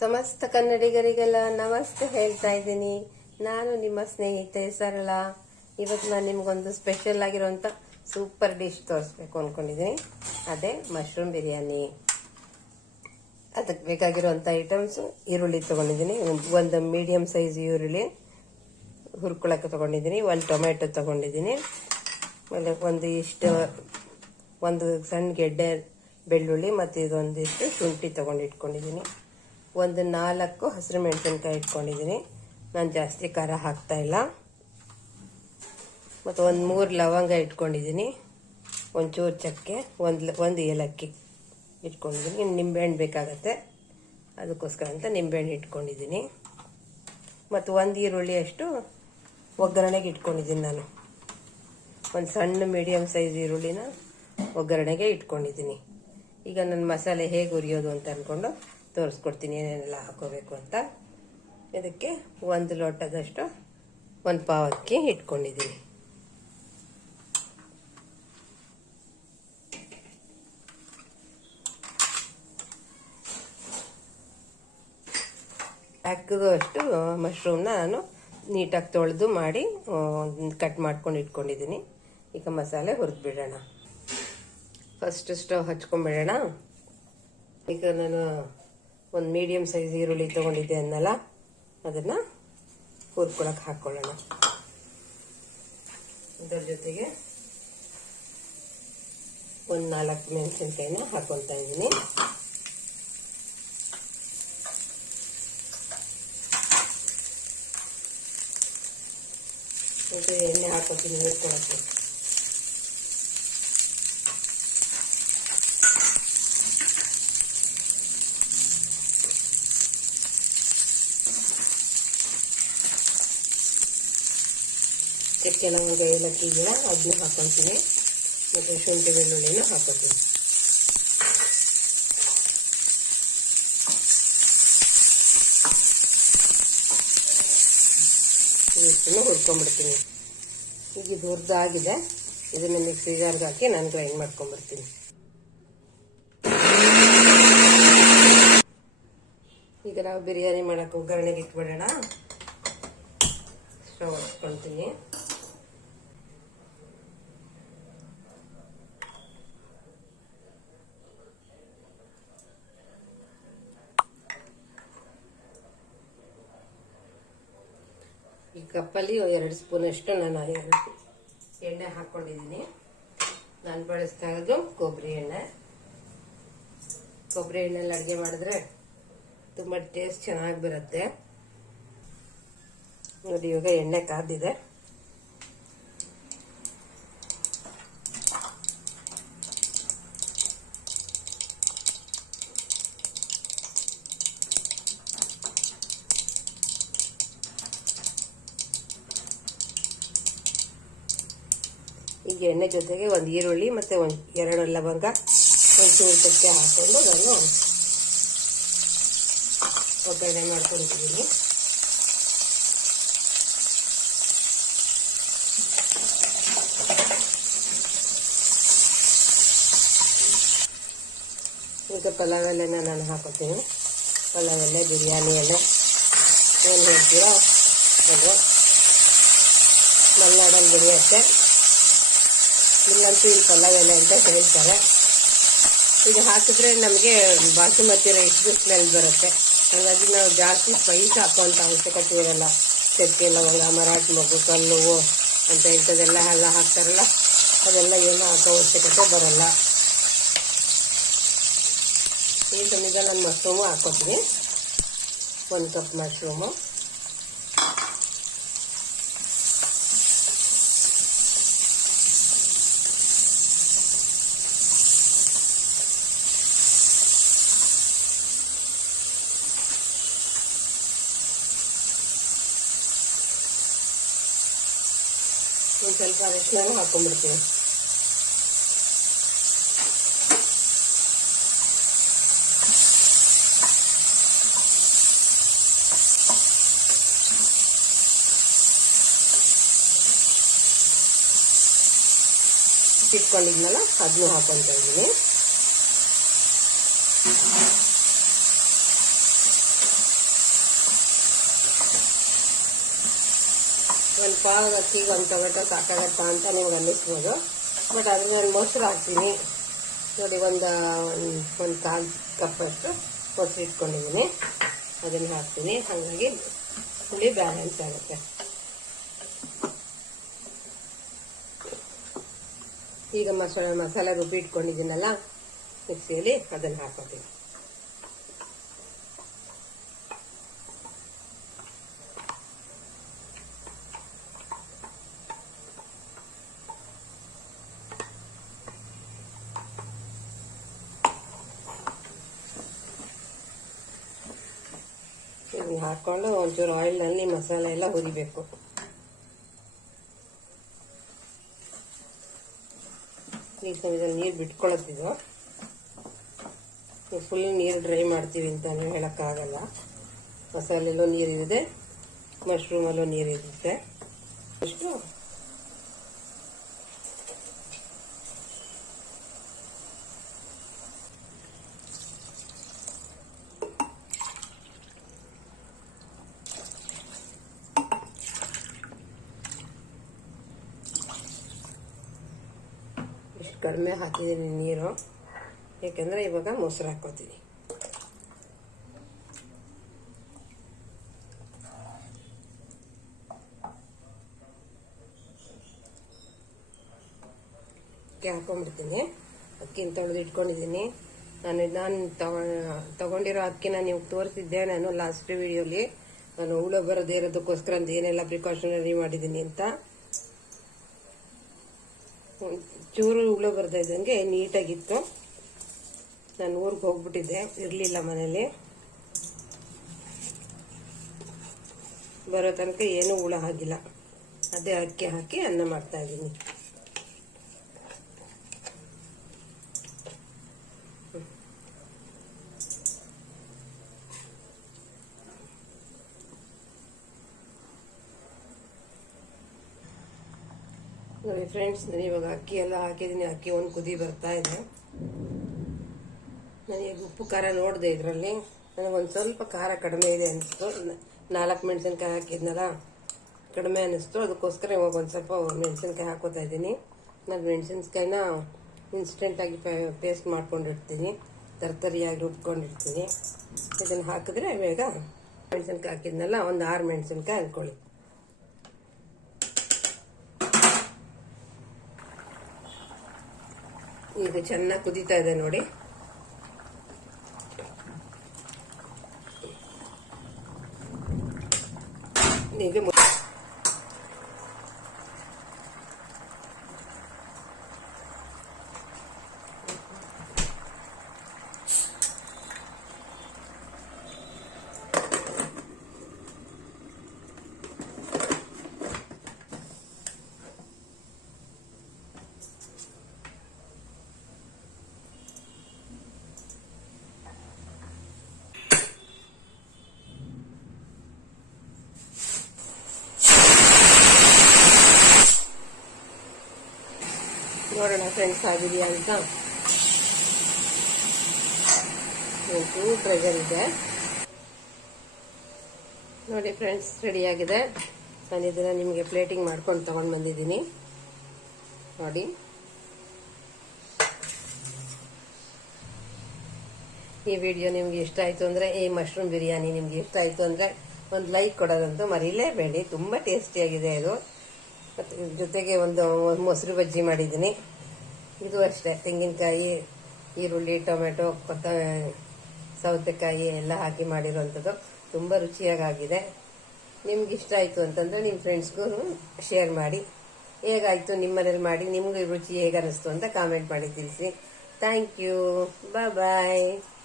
ಸಮಸ್ತ ಕನ್ನಡಿಗರಿಗೆಲ್ಲ ನಮಸ್ತೆ ಹೇಳ್ತಾ ಇದ್ದೀನಿ. ನಾನು ನಿಮ್ಮ ಸ್ನೇಹಿತೆ ಸರಳ. ಇವತ್ತು ನಾನು ನಿಮ್ಗೊಂದು ಸ್ಪೆಷಲ್ ಆಗಿರುವಂಥ ಸೂಪರ್ ಡಿಶ್ ತೋರಿಸ್ಬೇಕು ಅಂದ್ಕೊಂಡಿದ್ದೀನಿ ಅದೇ ಮಶ್ರೂಮ್ ಬಿರಿಯಾನಿ. ಅದಕ್ಕೆ ಬೇಕಾಗಿರುವಂಥ ಐಟಮ್ಸ್ ಈರುಳ್ಳಿ ತೊಗೊಂಡಿದ್ದೀನಿ. ಒಂದು ಮೀಡಿಯಂ ಸೈಜ್ ಈರುಳ್ಳಿ ಹುರ್ಕೊಳಕ್ಕೆ ತಗೊಂಡಿದ್ದೀನಿ. ಒಂದು ಟೊಮೆಟೊ ತಗೊಂಡಿದ್ದೀನಿ. ಆಮೇಲೆ ಒಂದು ಇಷ್ಟು ಒಂದು ಸಣ್ಣ ಗೆಡ್ಡೆ ಬೆಳ್ಳುಳ್ಳಿ ಮತ್ತು ಇದೊಂದಿಷ್ಟು ಶುಂಠಿ ತಗೊಂಡು ಇಟ್ಕೊಂಡಿದ್ದೀನಿ ಒಂದು ನಾಲ್ಕು ಹಸಿರು ಮೆಣಸಿನ್ಕಾಯಿ ಇಟ್ಕೊಂಡಿದ್ದೀನಿ. ನಾನು ಜಾಸ್ತಿ ಖಾರ ಹಾಕ್ತಾ ಇಲ್ಲ. ಮತ್ತು ಒಂದು ಮೂರು ಲವಂಗ ಇಟ್ಕೊಂಡಿದ್ದೀನಿ. ಒಂಚೂರು ಚಕ್ಕೆ, ಒಂದು ಒಂದು ಏಲಕ್ಕಿ ಇಟ್ಕೊಂಡಿದ್ದೀನಿ. ಇನ್ನು ನಿಂಬೆಹಣ್ಣು ಬೇಕಾಗತ್ತೆ. ಅದಕ್ಕೋಸ್ಕರ ಅಂತ ನಿಂಬೆಹಣ್ಣು ಇಟ್ಕೊಂಡಿದ್ದೀನಿ. ಮತ್ತು ಒಂದು ಈರುಳ್ಳಿ ಅಷ್ಟು ಒಗ್ಗರಣೆಗೆ ಇಟ್ಕೊಂಡಿದ್ದೀನಿ ನಾನು. ಒಂದು ಸಣ್ಣ ಮೀಡಿಯಮ್ ಸೈಜ್ ಈರುಳ್ಳಿನ ಒಗ್ಗರಣೆಗೆ ಇಟ್ಕೊಂಡಿದ್ದೀನಿ. ಈಗ ನನ್ನ ಮಸಾಲೆ ಹೇಗೆ ಉರಿಯೋದು ಅಂತ ಅಂದ್ಕೊಂಡು ತೋರಿಸ್ಕೊಡ್ತೀನಿ ಏನೇನೆಲ್ಲ ಹಾಕೋಬೇಕು ಅಂತ. ಇದಕ್ಕೆ ಒಂದು ಲೋಟದಷ್ಟು ಒಂದು ಪಾವ್ ಅಕ್ಕಿ ಇಟ್ಕೊಂಡಿದ್ದೀನಿ. ಅಷ್ಟು ಮಶ್ರೂಮ್ನ ನಾನು ನೀಟಾಗಿ ತೊಳೆದು ಮಾಡಿ ಕಟ್ ಮಾಡ್ಕೊಂಡು ಇಟ್ಕೊಂಡಿದ್ದೀನಿ. ಈಗ ಮಸಾಲೆ ಹುರಿದು ಬಿಡೋಣ ಫಸ್ಟ್ ಸ್ಟವ್ ಹಚ್ಕೊಂಡ್ಬಿಡೋಣ. ಈಗ ನಾನು ಒಂದು ಮೀಡಿಯಮ್ ಸೈಜ್ ಈರುಳ್ಳಿ ತೊಗೊಂಡಿದ್ದೆ ಅನ್ನಲ್ಲ, ಅದನ್ನು ಹುರ್ಕೊಳಕ್ಕೆ ಹಾಕ್ಕೊಳ್ಳೋಣ ಇದರ ಜೊತೆಗೆ ಒಂದು ನಾಲ್ಕು ಮೆಣಸಿನ್ಕಾಯಿನ ಹಾಕೊಳ್ತಾ ಇದ್ದೀನಿ. ಇದು ಎಣ್ಣೆ ಹಾಕೋತೀನಿ, ಹುರ್ಕೊಳಕ್ಕೆ. ಚಕ್ಕೆ ಲವಂಗ ಏಲಕ್ಕಿ ಗಿಡ ಅದನ್ನ ಹಾಕೊತೀನಿ ಮತ್ತು ಶುಂಠಿ ಬೆಳ್ಳುಳ್ಳಿನ ಹಾಕೋತೀನಿ ಇಷ್ಟನ್ನು ಹುರ್ಕೊಂಡ್ಬಿಡ್ತೀನಿ. ಈಗ ಇದು ಹುರಿದಾಗಿದೆ. ಇದನ್ನು ಮಿಕ್ಸಿ ಜಾರ್ಗೆ ಹಾಕಿ ನಾನು ಗ್ರೈಂಡ್ ಮಾಡ್ಕೊಂಡ್ಬಿಡ್ತೀನಿ. ಈಗ ನಾವು ಬಿರಿಯಾನಿ ಮಾಡೋಕ್ಕೆ ಒಗ್ಗರಣೆಗೆ ಇಟ್ಬಿಡೋಣ. ಸ್ಟವ್ ಹಚ್ಕೊಳ್ತೀನಿ ಕಪ್ಪಲ್ಲಿ ಎರಡು ಸ್ಪೂನ್ ಅಷ್ಟು ನಾನು ಎಣ್ಣೆ ಹಾಕ್ಕೊಂಡಿದ್ದೀನಿ ನಾನು ಬಳಸ್ತಾ ಇರೋದು ಕೊಬ್ಬರಿ ಎಣ್ಣೆ. ಕೊಬ್ಬರಿ ಎಣ್ಣೆಲ್ಲಿ ಅಡುಗೆ ಮಾಡಿದ್ರೆ ತುಂಬ ಟೇಸ್ಟ್ ಚೆನ್ನಾಗಿ ಬರುತ್ತೆ. ನೋಡಿ, ಇವಾಗ ಎಣ್ಣೆ ಕಾದಿದೆ. ಈಗ ಎಣ್ಣೆ ಜೊತೆಗೆ ಒಂದು ಈರುಳ್ಳಿ ಮತ್ತೆ ಒಂದು ಎರಡು ಲವಂಗ, ಒಂದು ಚೂರು ಚಕ್ಕೆ ಹಾಕ್ಕೊಂಡು ನಾನು ಒಗ್ಗರಣೆ ಮಾಡ್ಕೊಂಡಿದ್ದೀನಿ. ಈಗ ಪಲಾವ್ ಎಲೆನ ನಾನು ಹಾಕೋತೀನಿ. ಪಲಾವ್ ಎಲೆ ಬಿರಿಯಾನಿ ಎಲೆ ಏನು ಹೇಳ್ತೀರೋ ಅದು ಮಲೆನಾಡಲ್ಲಿ ಬೆಳೆಯುತ್ತೆ. ಇಲ್ಲಂತೂ ಇಲ್ಲಿ ಪಲಾವ್ ಎಲೆ ಅಂತ ಹೇಳ್ತಾರೆ. ಇದು ಹಾಕಿದ್ರೆ ನಮಗೆ ಬಾಸುಮತಿ ರೈಸ್ ಸ್ಮೆಲ್ ಬರುತ್ತೆ. ಹಾಗಾಗಿ ನಾವು ಜಾಸ್ತಿ ಸ್ಪೈಸ್ ಹಾಕುವಂಥ ಅವಶ್ಯಕತೆ ಇರಲ್ಲ. ಚಕ್ಕೆ, ಲವಂಗ, ಮರಾಠಿ ಮಗು, ಕಲ್ಲು ಅಂತ ಇಂಥದ್ದೆಲ್ಲ ಎಲ್ಲ ಹಾಕ್ತಾರಲ್ಲ, ಅದೆಲ್ಲ ಏನು ಹಾಕೋ ಅವಶ್ಯಕತೆ ಬರಲ್ಲ. ಈ ಸಮಯದ ನಾನು ಮಶ್ರೂಮು ಹಾಕೋತೀನಿ ಒಂದು ಕಪ್ ಮಶ್ರೂಮು ಸ್ವಲ್ಪ ಅರಿಶಿನ ಹಾಕೊಂಡ್ಬಿಡ್ತೀನಿ. ಇಟ್ಕೊಂಡಿದ್ನಲ್ಲ ಅದನ್ನು ಹಾಕೊತಾ ಇದ್ದೀನಿ. ಒಂದು ಪಾವ್ ಅಕ್ಕಿಗೆ ಒಂದು ಟೊಮೆಟೊ ಸಾಕಾಗತ್ತಾ ಅಂತ ನಿಮ್ಗೆ ಅನ್ನಿಸ್ಬೋದು ಬಟ್ ಅದ್ರ ನಾನು ಮೊಸರು ಹಾಕ್ತೀನಿ. ನೋಡಿ, ಒಂದು ಒಂದು ಕಾಲು ಕಪ್ಪಷ್ಟು ಮೊಸರು ಇಟ್ಕೊಂಡಿದ್ದೀನಿ. ಅದನ್ನು ಹಾಕ್ತೀನಿ. ಹಾಗಾಗಿ ಹುಳಿ ಬ್ಯಾಲೆನ್ಸ್ ಆಗುತ್ತೆ. ಈಗ ಮಸಾಲೆ ಮಸಾಲೆ ರುಬ್ಬಿ ಇಟ್ಕೊಂಡಿದ್ದೀನಲ್ಲ, ಮಿಕ್ಸಿಯಲ್ಲಿ ಅದನ್ನು ಹಾಕೋತೀನಿ ಇದನ್ನ ಹಾಕೊಂಡು ಒಂಚೂರು ಆಯಿಲ್ನಲ್ಲಿ ಮಸಾಲೆ ಎಲ್ಲ ಹುರಿಬೇಕು. ಈ ಸಮಯದಲ್ಲಿ ನೀರು ಬಿಟ್ಕೊಳ್ಳೋದಿದು ಫುಲ್ ನೀರು ಡ್ರೈ ಮಾಡ್ತೀವಿ ಅಂತ ಹೇಳೋಕ್ಕಾಗಲ್ಲ. ಮಸಾಲೆಲ್ಲೂ ನೀರಿದೆ ಮಶ್ರೂಮಲ್ಲೂ ನೀರಿರುತ್ತೆ ಇಷ್ಟು ಕಡಿಮೆ ಹಾಕಿದ್ದೀನಿ ನೀರು. ಯಾಕೆಂದರೆ ಇವಾಗ ಮೊಸರು ಹಾಕೋತೀನಿ ಅಕ್ಕಿ ಹಾಕೊಂಡ್ಬಿಡ್ತೀನಿ. ಅಕ್ಕಿನ ತೊಳೆದು ಇಟ್ಕೊಂಡಿದ್ದೀನಿ. ನಾನು ನಾನು ತಗೊ ತಗೊಂಡಿರೋ ಅಕ್ಕಿನ ನೀವು ತೋರಿಸಿದ್ದೆ ನಾನು ಲಾಸ್ಟ್ ವಿಡಿಯೋಲಿ ನಾನು ಹುಳು ಬರೋದೇ ಇರೋದಕ್ಕೋಸ್ಕರ ಅಂತ ಏನೆಲ್ಲ ಪ್ರಿಕಾಷನರಿ ಮಾಡಿದ್ದೀನಿ ಅಂತ. ಚೂರು ಹುಳು ಬರ್ತಾ ಇದ್ದಂಗೆ ನೀಟಾಗಿತ್ತು. ನಾನು ಊರಿಗೆ ಹೋಗ್ಬಿಟ್ಟಿದ್ದೆ. ಇರಲಿಲ್ಲ ಮನೇಲಿ. ಬರೋ ತನಕ ಏನೂ ಹುಳ ಆಗಿಲ್ಲ ಅದೇ ಅಕ್ಕಿ ಹಾಕಿ ಅನ್ನ ಮಾಡ್ತಾ ಇದ್ದೀನಿ. ನೋಡಿ ಫ್ರೆಂಡ್ಸ್ ನಾನು ಇವಾಗ ಅಕ್ಕಿ ಎಲ್ಲ ಹಾಕಿದ್ದೀನಿ. ಅಕ್ಕಿ ಒಂದು ಕುದಿ ಬರ್ತಾ ಇದೆ. ನನಗೆ ಉಪ್ಪು ಖಾರ ನೋಡಿದೆ ಇದರಲ್ಲಿ. ನನಗೊಂದು ಸ್ವಲ್ಪ ಖಾರ ಕಡಿಮೆ ಇದೆ ಅನಿಸ್ತು. ನಾಲ್ಕು ಮೆಣಸಿನ್ಕಾಯಿ ಹಾಕಿದ್ನಲ್ಲ, ಕಡಿಮೆ ಅನ್ನಿಸ್ತು ಅದಕ್ಕೋಸ್ಕರ ಇವಾಗ ಒಂದು ಸ್ವಲ್ಪ ಮೆಣಸಿನ್ಕಾಯಿ ಹಾಕೋತಾ ಇದ್ದೀನಿ. ನಾನು ಮೆಣಸಿನ್ಕಾಯಿನ ಇನ್ಸ್ಟೆಂಟಾಗಿ ಪೇಸ್ಟ್ ಮಾಡ್ಕೊಂಡಿರ್ತೀನಿ. ತರ್ತರಿಯಾಗಿ ರುಬ್ಕೊಂಡಿರ್ತೀನಿ. ಇದನ್ನು ಹಾಕಿದ್ರೆ ಬೇಗ ಮೆಣಸಿನ್ಕಾಯಿ ಹಾಕಿದ್ನಲ್ಲ, ಒಂದು ಆರು ಮೆಣಸಿನ್ಕಾಯಿ ಅಂದ್ಕೊಳ್ಳಿ. ಈಗ ಚೆನ್ನಾಗಿ ಕುದೀತಾ ಇದೆ ನೋಡಿ ಈಗ ನೋಡೋಣ ಫ್ರೆಂಡ್ಸ್ ಆಗಿದೆಯಾ ಅಂತ? ಪ್ರೆಷರ್ ಇದೆ. ನೋಡಿ ಫ್ರೆಂಡ್ಸ್ ರೆಡಿಯಾಗಿದೆ ನಾನು ಇದನ್ನು ನಿಮಗೆ ಪ್ಲೇಟಿಂಗ್ ಮಾಡ್ಕೊಂಡು ತಗೊಂಡು ಬಂದಿದ್ದೀನಿ. ನೋಡಿ. ಈ ವಿಡಿಯೋ ನಿಮ್ಗೆ ಇಷ್ಟ ಆಯ್ತು ಅಂದರೆ, ಈ ಮಶ್ರೂಮ್ ಬಿರಿಯಾನಿ ನಿಮ್ಗೆ ಇಷ್ಟ ಆಯಿತು ಅಂದರೆ, ಒಂದು ಲೈಕ್ ಕೊಡೋದಂತೂ ಮರೀಲೇಬೇಡಿ. ತುಂಬ ಟೇಸ್ಟಿಯಾಗಿದೆ ಇದು ಜೊತೆಗೆ ಒಂದು ಮೊಸರು ಬಜ್ಜಿ ಮಾಡಿದ್ದೀನಿ. ಇದು ಅಷ್ಟೇ. ತೆಂಗಿನಕಾಯಿ, ಈರುಳ್ಳಿ ಟೊಮೆಟೊ ಕೊತ್ತ ಸೌತೆಕಾಯಿ ಎಲ್ಲ ಹಾಕಿ ಮಾಡಿರೋವಂಥದ್ದು. ತುಂಬ ರುಚಿಯಾಗಿದೆ ನಿಮ್ಗೆ ಇಷ್ಟ ಆಯಿತು ಅಂತಂದರೆ ನಿಮ್ಮ ಫ್ರೆಂಡ್ಸ್ಗೂ ಶೇರ್ ಮಾಡಿ. ಹೇಗಾಯಿತು ನಿಮ್ಮ ಮನೇಲಿ ಮಾಡಿ? ನಿಮಗೂ ರುಚಿ ಹೇಗೆ ಅನ್ನಿಸ್ತು ಅಂತ ಕಾಮೆಂಟ್ ಮಾಡಿ ತಿಳಿಸಿ. Thank you. ಬಾಯ್.